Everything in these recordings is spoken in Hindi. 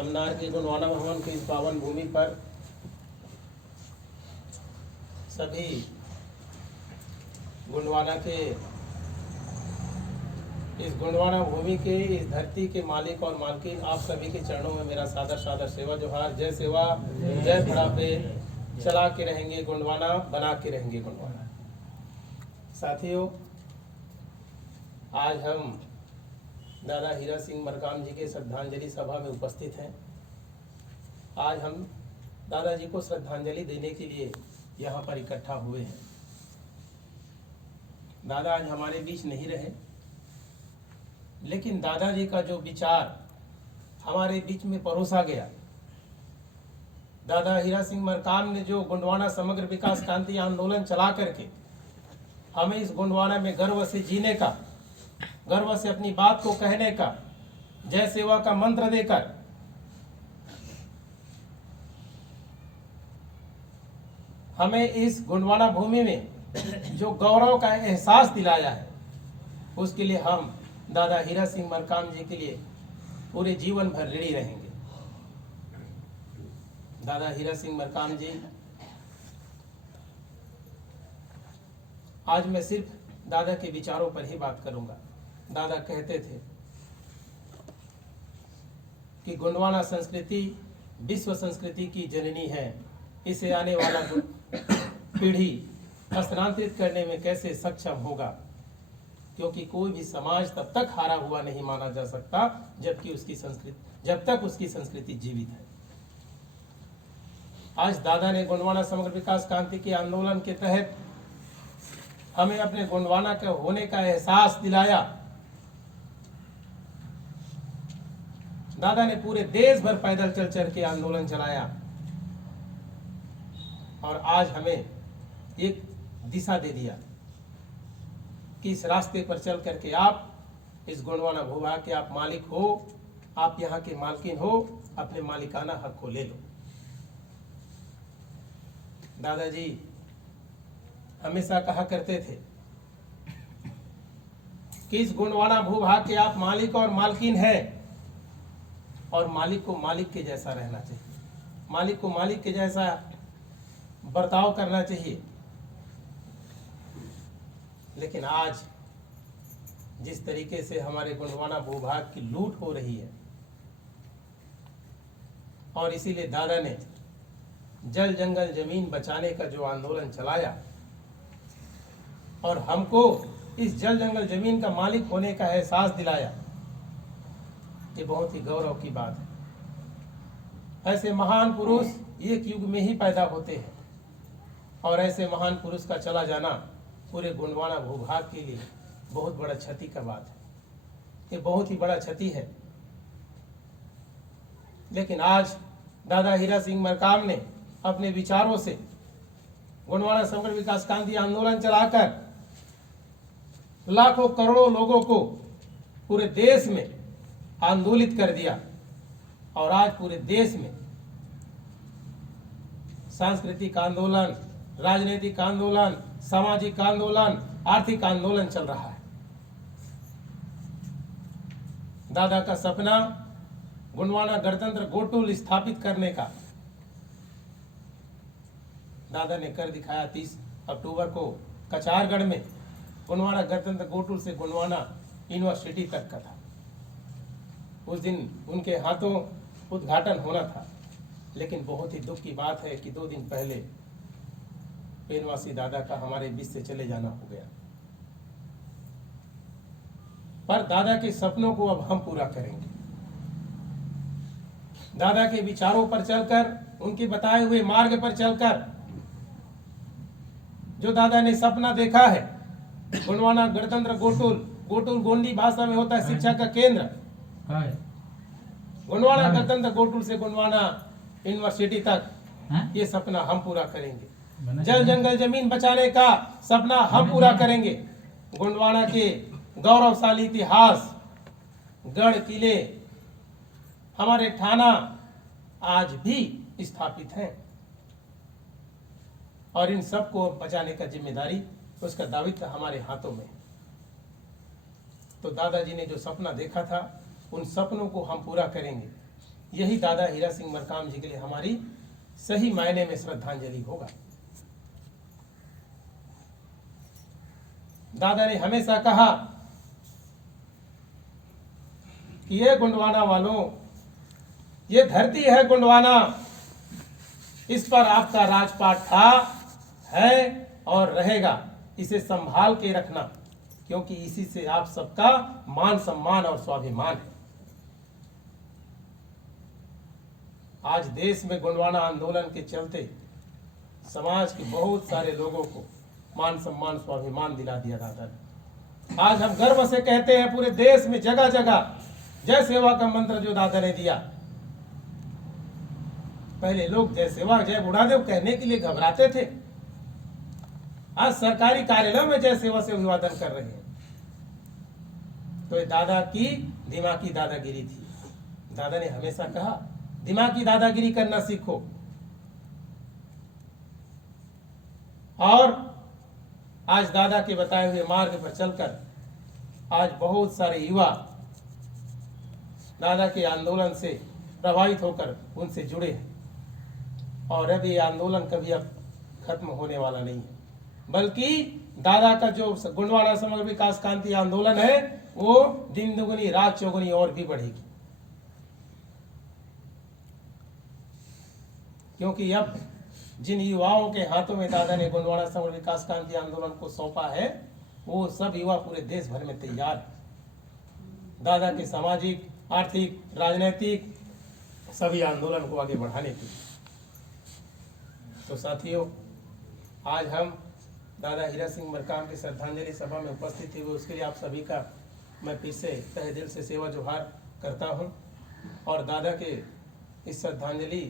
तमनार के गोंडवाना भवन की इस पावन भूमि पर सभी गोंडवाना के इस गोंडवाना भूमि के इस धरती के मालिक और मालकिन आप सभी के चरणों में मेरा सादर सादर सेवा जोहार। जय सेवा जय बुढ़ापे, चला के रहेंगे गोंडवाना, बना के रहेंगे गोंडवाना। साथियों, आज हम दादा हीरा सिंह मरकाम जी के श्रद्धांजलि सभा में उपस्थित हैं। आज हम दादाजी को श्रद्धांजलि देने के लिए यहाँ पर इकट्ठा हुए हैं। दादा आज हमारे बीच नहीं रहे, लेकिन दादाजी का जो विचार हमारे बीच में परोसा गया, दादा हीरा सिंह मरकाम ने जो गोंडवाना समग्र विकास क्रांति आंदोलन चला करके हमें इस गोंडवाना में गर्व से जीने का, गर्व से अपनी बात को कहने का, जय सेवा का मंत्र देकर हमें इस गोंडवाना भूमि में जो गौरव का एहसास दिलाया है, उसके लिए हम दादा हीरा सिंह मरकाम जी के लिए पूरे जीवन भर ऋणी रहेंगे। दादा हीरा सिंह मरकाम जी, आज मैं सिर्फ दादा के विचारों पर ही बात करूंगा। दादा कहते थे कि गोंडवाना संस्कृति विश्व संस्कृति की जननी है, इसे आने वाला पीढ़ी हस्तांतरित करने में कैसे सक्षम होगा, क्योंकि कोई भी समाज तब तक हारा हुआ नहीं माना जा सकता जब तक उसकी संस्कृति जीवित है। आज दादा ने गोंडवाना समग्र विकास क्रांति के आंदोलन के तहत हमें अपने गोंडवाना के होने का एहसास दिलाया। दादा ने पूरे देश भर पैदल चल चल के आंदोलन चलाया और आज हमें एक दिशा दे दिया कि इस रास्ते पर चल करके आप इस गोंडवाना भूभाग के आप मालिक हो, आप यहाँ के मालकिन हो, अपने मालिकाना हक को ले लो। दादाजी हमेशा कहा करते थे कि इस गोंडवाना भूभाग के आप मालिक और मालकिन हैं, और मालिक को मालिक के जैसा रहना चाहिए, मालिक को मालिक के जैसा बर्ताव करना चाहिए। लेकिन आज जिस तरीके से हमारे गोंडवाना भूभाग की लूट हो रही है, और इसीलिए दादा ने जल जंगल जमीन बचाने का जो आंदोलन चलाया और हमको इस जल जंगल जमीन का मालिक होने का एहसास दिलाया, ये बहुत ही गौरव की बात है। ऐसे महान पुरुष एक युग में ही पैदा होते हैं, और ऐसे महान पुरुष का चला जाना पूरे गोंडवाना भूभाग के लिए बहुत बड़ा क्षति का बात है। ये बहुत ही बड़ा क्षति है। लेकिन आज दादा हीरा सिंह मरकाम ने अपने विचारों से गोंडवाना समग्र विकास क्रांति आंदोलन चलाकर लाखों करोड़ों लोगों को पूरे देश में आंदोलित कर दिया, और आज पूरे देश में सांस्कृतिक आंदोलन, राजनीतिक आंदोलन, सामाजिक आंदोलन, आर्थिक आंदोलन चल रहा है। दादा का सपना गोंडवाना गणतंत्र गोटुल स्थापित करने का दादा ने कर दिखाया। 30 अक्टूबर को कचारगढ़ में गोंडवाना गणतंत्र गोटुल से गोंडवाना यूनिवर्सिटी तक का था। उस दिन उनके हाथों उद्घाटन होना था, लेकिन बहुत ही दुख की बात है कि 2 दिन पहले पेनवासी दादा का हमारे बीच से चले जाना हो गया। पर दादा के सपनों को अब हम पूरा करेंगे। दादा के विचारों पर चलकर, उनके बताए हुए मार्ग पर चलकर, जो दादा ने सपना देखा है गोंडवाना गणतंत्र गोटुल, गोटुल गोंडी भाषा में होता है शिक्षा का केंद्र, गोंडवाना गणतंत्र गोटुल से गोंडवाना यूनिवर्सिटी तक, ये सपना हम पूरा करेंगे। जल जंगल जमीन बचाने का सपना हम पूरा करेंगे। गोंडवाना के गौरवशाली इतिहास, गढ़ किले, हमारे थाना आज भी स्थापित हैं, और इन सबको बचाने का जिम्मेदारी, उसका दायित्व हमारे हाथों में है। तो दादाजी ने जो सपना देखा था, उन सपनों को हम पूरा करेंगे। यही दादा हीरा सिंह मरकाम जी के लिए हमारी सही मायने में श्रद्धांजलि होगा। दादा ने हमेशा कहा कि ये गोंडवाना वालों, ये धरती है गोंडवाना, इस पर आपका राजपाट था, है और रहेगा। इसे संभाल के रखना, क्योंकि इसी से आप सबका मान सम्मान और स्वाभिमान है। आज देश में गोंडवाना आंदोलन के चलते समाज के बहुत सारे लोगों को मान सम्मान स्वाभिमान दिला दिया दादा ने। आज हम गर्व से कहते हैं पूरे देश में जगह जगह जय सेवा का मंत्र जो दादा ने दिया। पहले लोग जय सेवा जय बुढ़ादेव कहने के लिए घबराते थे, आज सरकारी कार्यालय में जय सेवा से अभिवादन कर रहे हैं। तो ये दादा की दिमागी दादागिरी थी। दादा ने हमेशा कहा दिमागी दादागिरी करना सीखो। और आज दादा के बताए हुए मार्ग पर चलकर आज बहुत सारे युवा दादा के आंदोलन से प्रभावित होकर उनसे जुड़े हैं। और अब ये आंदोलन कभी अब खत्म होने वाला नहीं है, बल्कि दादा का जो गोंडवाना समग्र विकास क्रांति आंदोलन है वो दिन दुगुनी रात चौगुनी और भी बढ़ेगी। क्योंकि अब जिन युवाओं के हाथों में दादा ने गोंडवाना समग्र विकास क्रांति आंदोलन को सौंपा है, वो सब युवा पूरे देश भर में तैयार है दादा के सामाजिक, आर्थिक, राजनीतिक सभी आंदोलन को आगे बढ़ाने के लिए। तो साथियों, आज हम दादा हीरा सिंह मरकाम की श्रद्धांजलि सभा में उपस्थित हुए, उसके लिए आप सभी का मैं फिर से तहे दिल से सेवा जोहार करता हूं। और दादा के इस श्रद्धांजलि,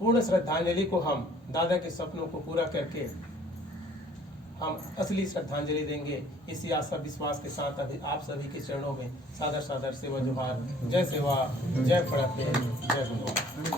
पूर्ण श्रद्धांजलि को हम दादा के सपनों को पूरा करके हम असली श्रद्धांजलि देंगे, इसी आशा विश्वास के साथ अभी आप सभी के चरणों में सादर सादर सेवा जोहार। जय सेवा, जय पड़ते, जय गुरुवार।